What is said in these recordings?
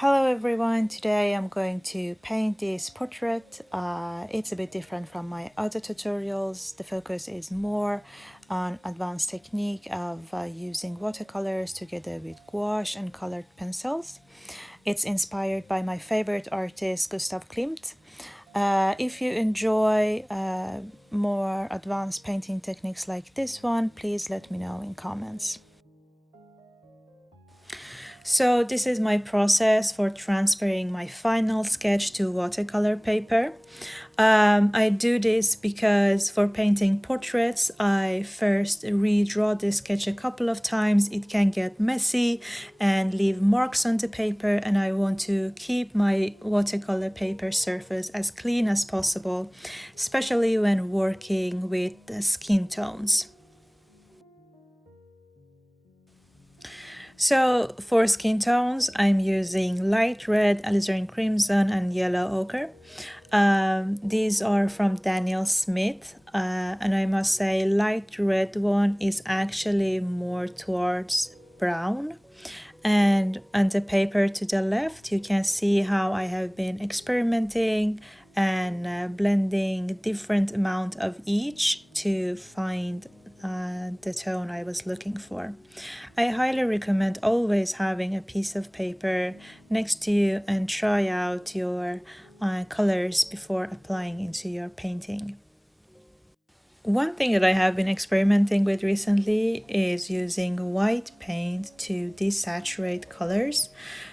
Hello everyone, today I'm going to paint this portrait. It's a bit different from my other tutorials. The focus is more on advanced technique of using watercolors together with gouache and colored pencils. It's inspired by my favorite artist Gustav Klimt. If you enjoy more advanced painting techniques like this one, please let me know in comments. So this is my process for transferring my final sketch to watercolor paper. I do this because for painting portraits, I first redraw the sketch a couple of times. It can get messy and leave marks on the paper, and I want to keep my watercolor paper surface as clean as possible, especially when working with skin tones. So for skin tones, I'm using light red, alizarin crimson, and yellow ochre. These are from Daniel Smith, and I must say light red one is actually more towards brown. And on the paper to the left, you can see how I have been experimenting and blending different amount of each to find the tone I was looking for. I highly recommend always having a piece of paper next to you and try out your colors before applying into your painting. One thing that I have been experimenting with recently is using white paint to desaturate colors.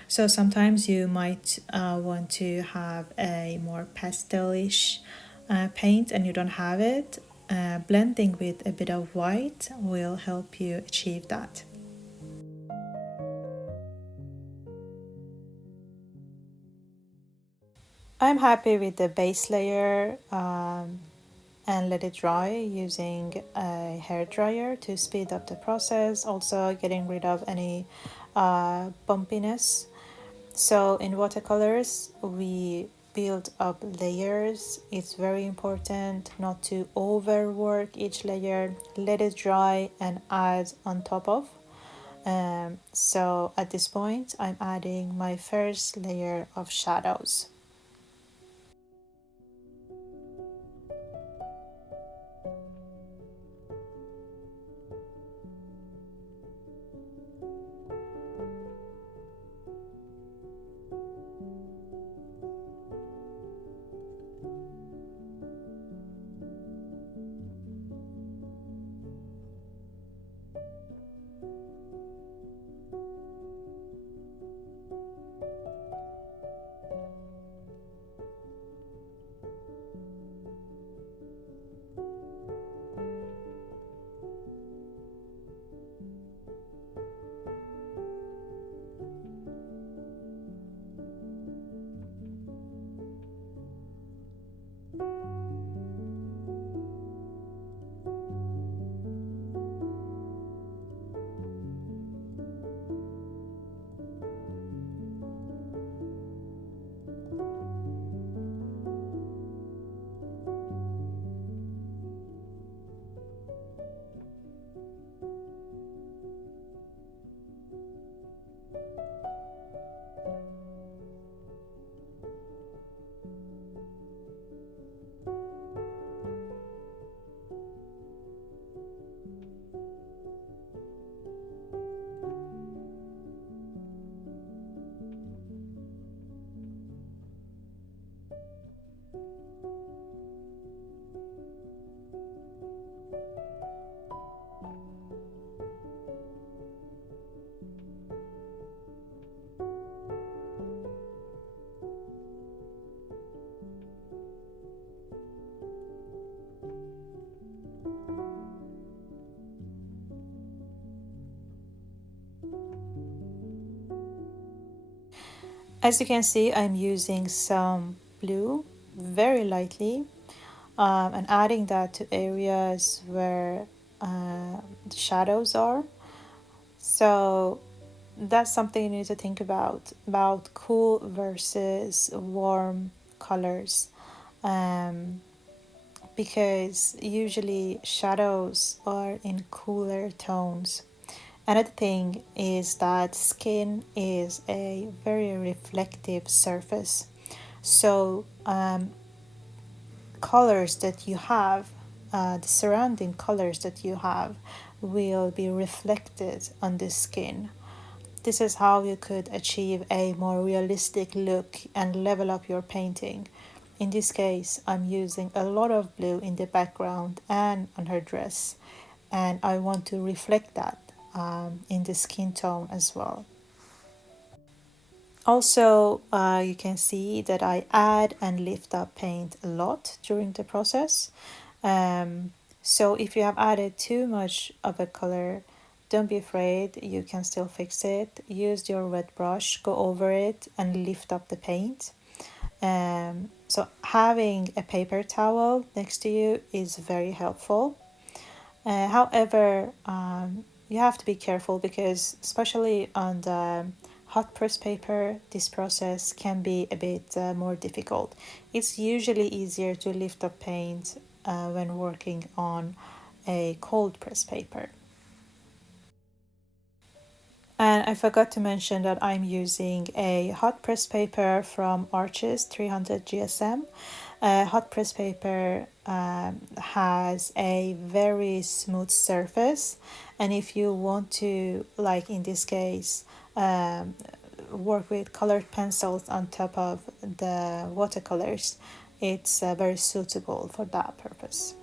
So sometimes you might want to have a more pastelish paint and you don't have it. Blending with a bit of white will help you achieve that. I'm happy with the base layer and let it dry using a hair dryer to speed up the process, also getting rid of any bumpiness. So in watercolors, we build up layers. It's very important not to overwork each layer, let it dry and add on top of. So at this point, I'm adding my first layer of shadows. As you can see, I'm using some blue very lightly and adding that to areas where the shadows are. So that's something you need to think about cool versus warm colors. Um, because usually shadows are in cooler tones Another thing is that skin is a very reflective surface. So colors that you have, the surrounding colors that you have, will be reflected on the skin. This is how you could achieve a more realistic look and level up your painting. In this case, I'm using a lot of blue in the background and on her dress, and I want to reflect that in the skin tone as well. Also, you can see that I add and lift up paint a lot during the process. So if you have added too much of a color, don't be afraid, you can still fix it. Use your wet brush, go over it and lift up the paint. So having a paper towel next to you is very helpful. However, you have to be careful because, especially on the hot press paper, this process can be a bit more difficult. It's usually easier to lift up paint when working on a cold press paper. And I forgot to mention that I'm using a hot press paper from Arches 300 GSM. Hot press paper has a very smooth surface, and if you want to, like in this case, work with colored pencils on top of the watercolors, it's very suitable for that purpose.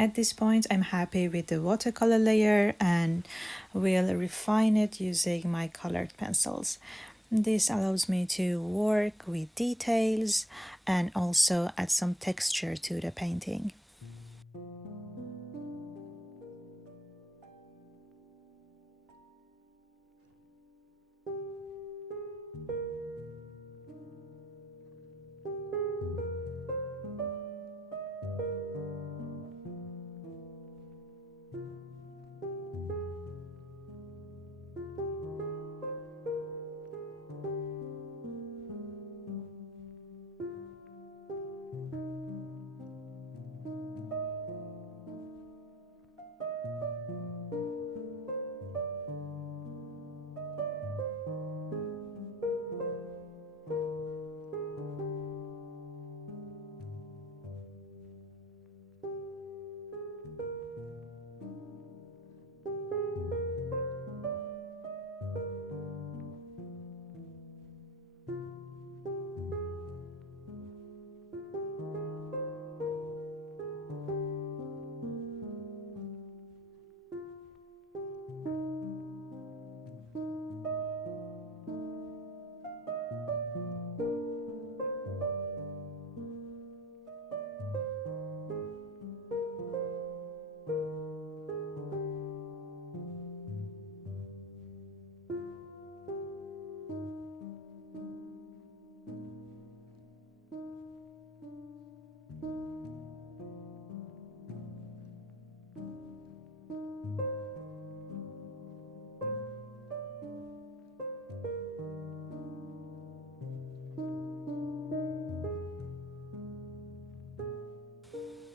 At this point, I'm happy with the watercolor layer and will refine it using my colored pencils. This allows me to work with details and also add some texture to the painting.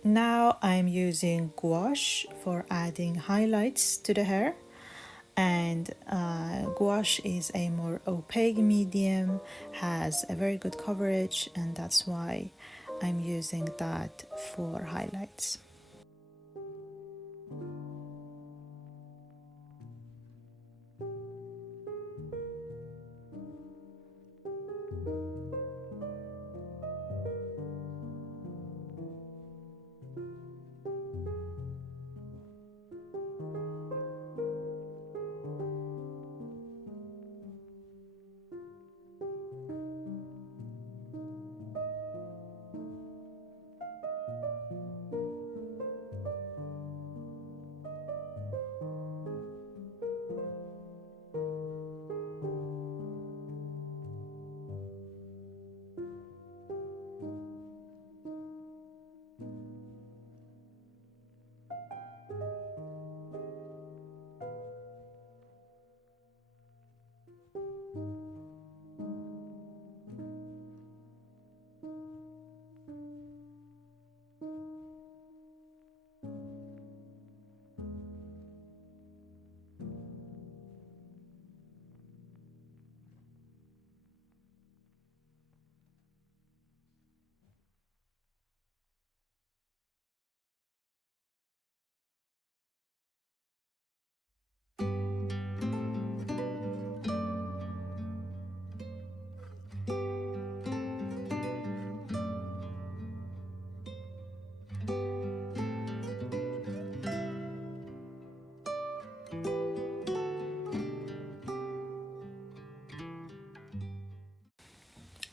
Now I'm using gouache for adding highlights to the hair, and gouache is a more opaque medium, has a very good coverage, and that's why I'm using that for highlights.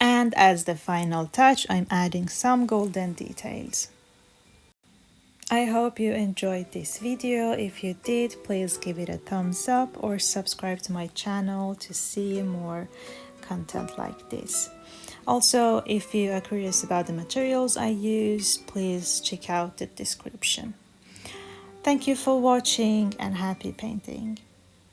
And as the final touch, I'm adding some golden details. I hope you enjoyed this video. If you did, please give it a thumbs up or subscribe to my channel to see more content like this. Also, if you are curious about the materials I use, please check out the description. Thank you for watching and happy painting.